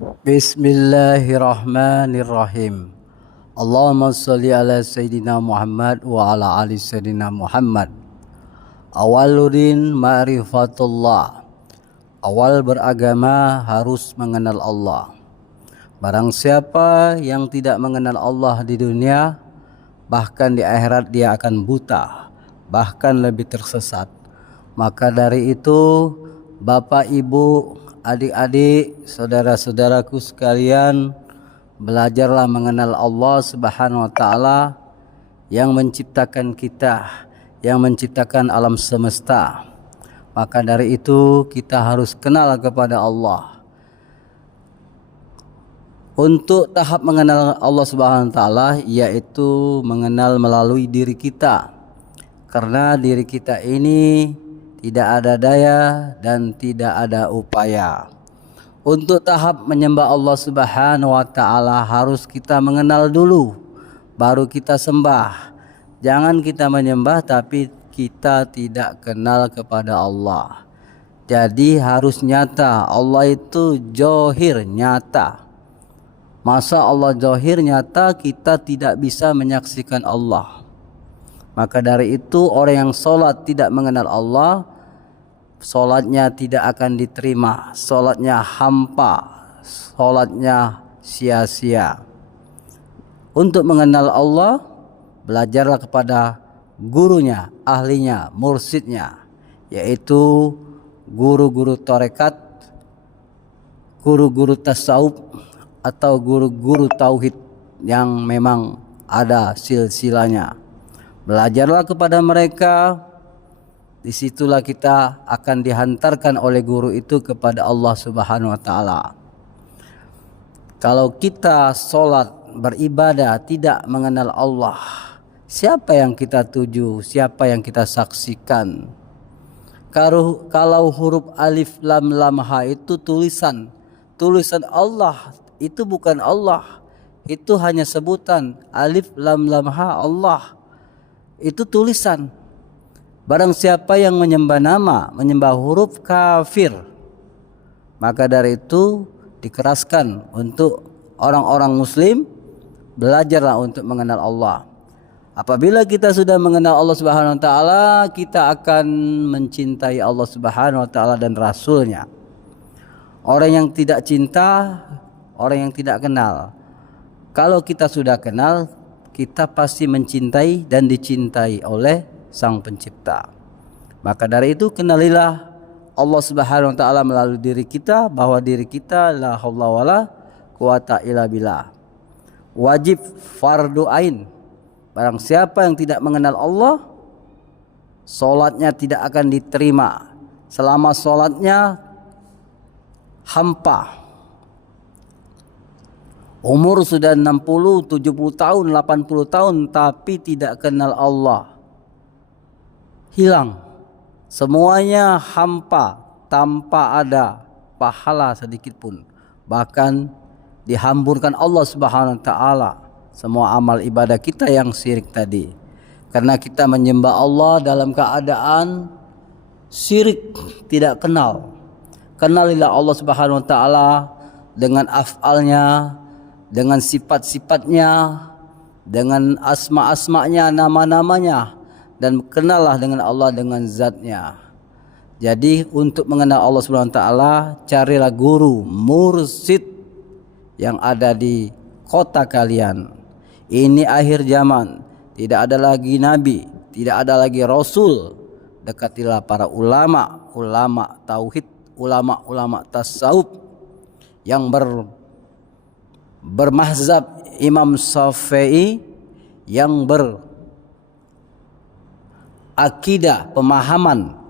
Bismillahirrahmanirrahim. Allahumma sholli ala Sayyidina Muhammad wa ala ali Sayyidina Muhammad. Awaludin ma'rifatullah. Awal beragama harus mengenal Allah. Barang siapa yang tidak mengenal Allah di dunia, bahkan di akhirat dia akan buta, bahkan lebih tersesat. Maka dari itu, Bapak, Ibu, adik-adik, saudara-saudaraku sekalian, belajarlah mengenal Allah Subhanahu wa taala yang menciptakan kita, yang menciptakan alam semesta. Maka dari itu kita harus kenal kepada Allah. Untuk tahap mengenal Allah Subhanahu wa taala yaitu mengenal melalui diri kita. Karena diri kita ini tidak ada daya dan tidak ada upaya. Untuk tahap menyembah Allah Subhanahu wa taala harus kita mengenal dulu, baru kita sembah. Jangan kita menyembah tapi kita tidak kenal kepada Allah. Jadi harus nyata, Allah itu zohir, nyata. Masa Allah zohir nyata, kita tidak bisa menyaksikan Allah. Maka dari itu orang yang sholat tidak mengenal Allah, sholatnya tidak akan diterima, sholatnya hampa, sholatnya sia-sia. Untuk mengenal Allah, belajarlah kepada gurunya, ahlinya, mursyidnya, yaitu guru-guru tarekat, guru-guru tasawuf, atau guru-guru tauhid yang memang ada silsilahnya. Belajarlah kepada mereka. Disitulah kita akan dihantarkan oleh guru itu kepada Allah Subhanahu wa taala. Kalau kita sholat beribadah tidak mengenal Allah, siapa yang kita tuju, siapa yang kita saksikan? Kalau huruf alif lam lam ha itu tulisan Allah, itu bukan Allah. Itu hanya sebutan. Alif lam lam ha Allah. Itu tulisan. Barang siapa yang menyembah nama, menyembah huruf, kafir. Maka dari itu dikeraskan untuk orang-orang muslim, belajarlah untuk mengenal Allah. Apabila kita sudah mengenal Allah Subhanahu wa taala, kita akan mencintai Allah Subhanahu wa taala dan Rasulnya. Orang yang tidak cinta, orang yang tidak kenal. Kalau kita sudah kenal, kita pasti mencintai dan dicintai oleh Sang Pencipta. Maka dari itu kenalilah Allah Subhanahu wa taala melalui diri kita, bahwa diri kita la haula wala quwata illa billah. Wajib fardu ain. Barang siapa yang tidak mengenal Allah, salatnya tidak akan diterima. Selama salatnya hampa. Umur sudah 60, 70 tahun, 80 tahun tapi tidak kenal Allah. Hilang. Semuanya hampa, tanpa ada pahala sedikit pun. Bahkan dihamburkan Allah Subhanahu wa taala semua amal ibadah kita yang syirik tadi. Karena kita menyembah Allah dalam keadaan syirik, tidak kenal. Kenalilah Allah Subhanahu wa taala dengan af'alnya, dengan sifat-sifatnya, dengan asma-asmanya, nama-namanya, dan kenallah dengan Allah dengan zatnya. Jadi untuk mengenal Allah Subhanahu wa taala, carilah guru, mursyid yang ada di kota kalian. Ini akhir zaman, tidak ada lagi nabi, tidak ada lagi rasul. Dekatilah para ulama, ulama tauhid, ulama tasawuf yang bermazhab Imam Syafi'i, yang berakidah pemahaman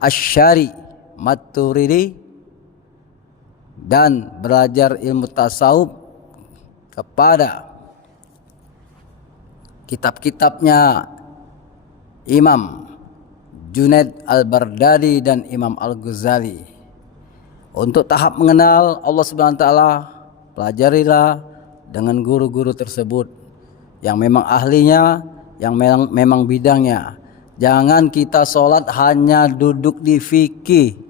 Asy'ari, Maturidi, dan belajar ilmu tasawuf kepada kitab-kitabnya Imam Junaid Al-Baghdadi dan Imam Al-Ghazali. Untuk tahap mengenal Allah Subhanahu wa taala, pelajarilah dengan guru-guru tersebut yang memang ahlinya, yang memang bidangnya. Jangan kita sholat hanya duduk di fikih,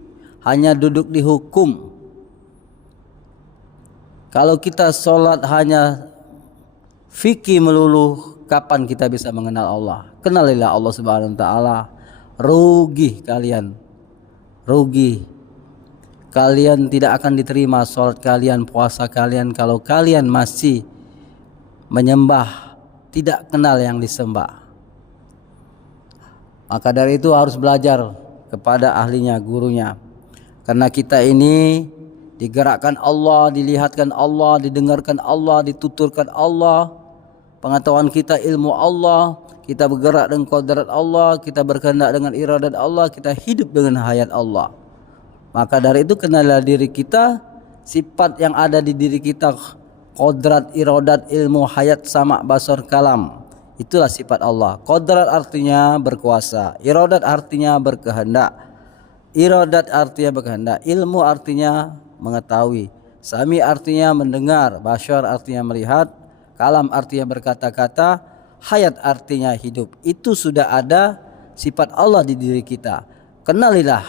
hanya duduk di hukum. Kalau kita sholat hanya fikih melulu, kapan kita bisa mengenal Allah? Kenalilah Allah Subhanahu wa taala. Rugi kalian. Rugi. Kalian tidak akan diterima sholat kalian, puasa kalian kalau kalian masih menyembah tidak kenal yang disembah. Maka dari itu harus belajar kepada ahlinya, gurunya. Karena kita ini digerakkan Allah, dilihatkan Allah, didengarkan Allah, dituturkan Allah. Pengetahuan kita ilmu Allah, kita bergerak dengan qadrat Allah, kita berkehendak dengan iradat Allah, kita hidup dengan hayat Allah. Maka dari itu kenalilah diri kita, sifat yang ada di diri kita, qadrat, iradat, ilmu, hayat, sama, basar, kalam. Itulah sifat Allah. Qadrat artinya berkuasa, iradat artinya berkehendak, iradat artinya berkehendak, ilmu artinya mengetahui, sami artinya mendengar, basar artinya melihat, kalam artinya berkata-kata, hayat artinya hidup. Itu sudah ada sifat Allah di diri kita. Kenalilah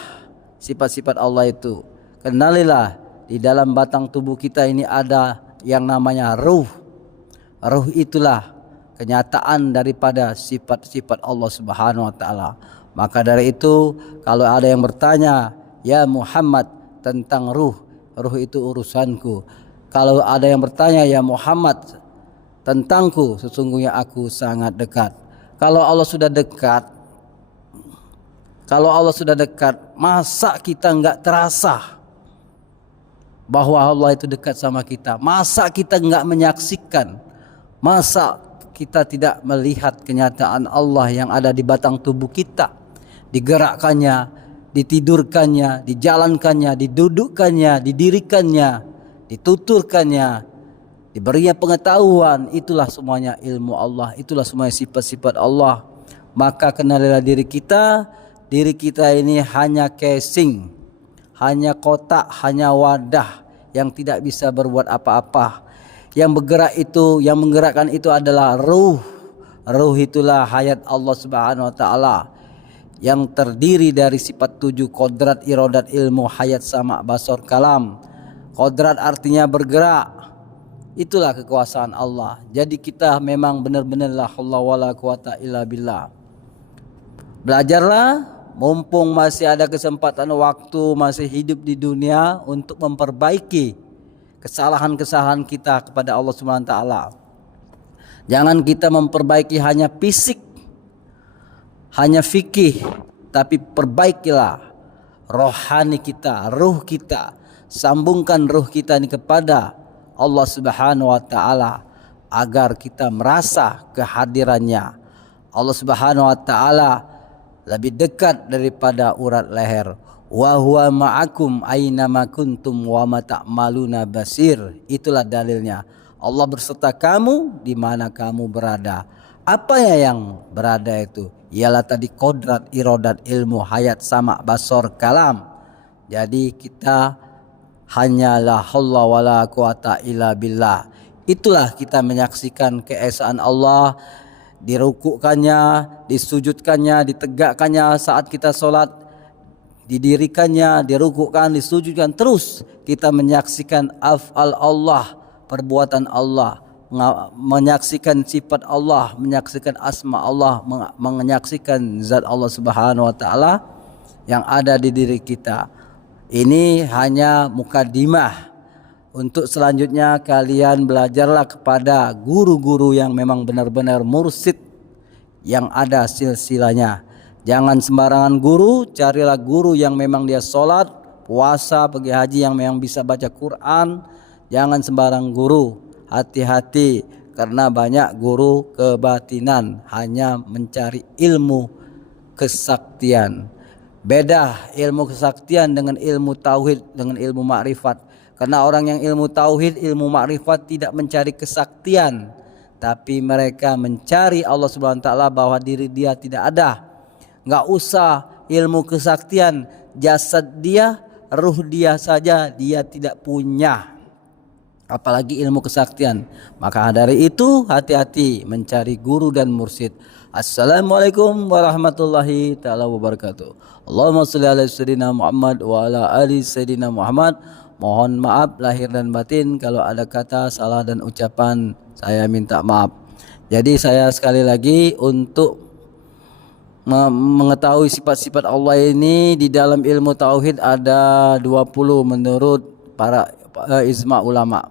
sifat-sifat Allah itu. Kenalilah di dalam batang tubuh kita ini ada yang namanya ruh. Ruh itulah kenyataan daripada sifat-sifat Allah Subhanahu wa taala. Maka dari itu kalau ada yang bertanya, "Ya Muhammad, tentang ruh, ruh itu urusanku." Kalau ada yang bertanya, "Ya Muhammad, tentangku, sesungguhnya aku sangat dekat." Kalau Allah sudah dekat, masa kita enggak terasa bahwa Allah itu dekat sama kita? Masa kita enggak menyaksikan? Masa kita tidak melihat kenyataan Allah yang ada di batang tubuh kita, digerakkannya, ditidurkannya, dijalankannya, didudukkannya, didirikannya, dituturkannya, diberinya pengetahuan? Itulah semuanya ilmu Allah, itulah semuanya sifat-sifat Allah. Maka kenalilah diri kita. Diri kita ini hanya casing, hanya kotak, hanya wadah yang tidak bisa berbuat apa-apa. Yang bergerak itu, yang menggerakkan itu adalah ruh. Ruh itulah hayat Allah Subhanahu wa taala yang terdiri dari sifat 7, qadrat, iradat, ilmu, hayat, sama, basar, kalam. Qadrat artinya bergerak. Itulah kekuasaan Allah. Jadi kita memang benar-benar la haula wala quwata illa billah. Belajarlah mumpung masih ada kesempatan waktu, masih hidup di dunia, untuk memperbaiki kesalahan-kesalahan kita kepada Allah Subhanahu wa taala. Jangan kita memperbaiki hanya fisik, hanya fikih, tapi perbaikilah rohani kita, ruh kita. Sambungkan ruh kita ini kepada Allah Subhanahu wa taala agar kita merasa kehadirannya. Allah Subhanahu wa taala lebih dekat daripada urat leher. Wa huwa ma'akum aina ma kuntum wa ma ta'maluna basir. Itulah dalilnya. Allah berserta kamu di mana kamu berada. Apa yang berada itu? Ialah tadi qadrat, iradat, ilmu, hayat, sama, basar, kalam. Jadi kita hanya la haula wala quwata illa billah. Itulah kita menyaksikan keesaan Allah, dirukukkannya, disujudkannya, ditegakkannya saat kita sholat, didirikannya, dirukukkan, disujudkan. Terus kita menyaksikan af'al Allah, perbuatan Allah, menyaksikan sifat Allah, menyaksikan asma Allah, menyaksikan zat Allah Subhanahu wa taala yang ada di diri kita. Ini hanya mukadimah. Untuk selanjutnya kalian belajarlah kepada guru-guru yang memang benar-benar mursyid, yang ada silsilahnya. Jangan sembarangan guru, carilah guru yang memang dia sholat, puasa, pergi haji, yang memang bisa baca Quran. Jangan sembarang guru, hati-hati, karena banyak guru kebatinan hanya mencari ilmu kesaktian. Beda ilmu kesaktian dengan ilmu tauhid, dengan ilmu makrifat. Karena orang yang ilmu tauhid, ilmu makrifat tidak mencari kesaktian, tapi mereka mencari Allah Subhanahu wa taala bahwa diri dia tidak ada. Enggak usah ilmu kesaktian, jasad dia, ruh dia saja dia tidak punya, apalagi ilmu kesaktian. Maka dari itu hati-hati mencari guru dan mursyid. Assalamualaikum warahmatullahi taala wabarakatuh. Allahumma shalli ala sayyidina Muhammad wa ala ali sayyidina Muhammad Mohon maaf lahir dan batin kalau ada kata salah dan ucapan, saya minta maaf. Jadi saya sekali lagi untuk mengetahui sifat-sifat Allah ini di dalam ilmu tauhid ada 20 menurut para ijma ulama.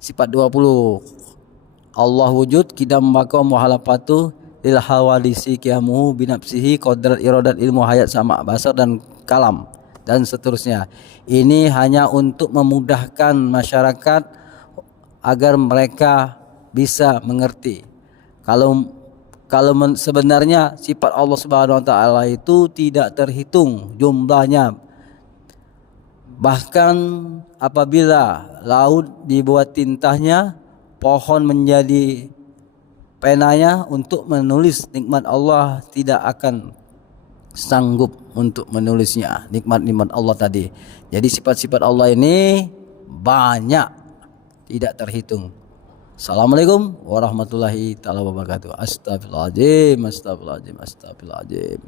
Sifat 20. Allah wujud, kidam maqam wa halafatu lil hawadisi qiyamuhu binafsihi qadrat iradat ilmu hayat sama basar dan kalam dan seterusnya. Ini hanya untuk memudahkan masyarakat agar mereka bisa mengerti. Kalau sebenarnya sifat Allah Subhanahu wa taala itu tidak terhitung jumlahnya. Bahkan apabila laut dibuat tintanya, pohon menjadi penanya untuk menulis nikmat Allah, tidak akan sanggup untuk menulisnya nikmat-nikmat Allah tadi. Jadi sifat-sifat Allah ini banyak, tidak terhitung. Assalamualaikum warahmatullahi taala wabarakatuh. Astagfirullahaladzim, astagfirullahaladzim, astagfirullahaladzim.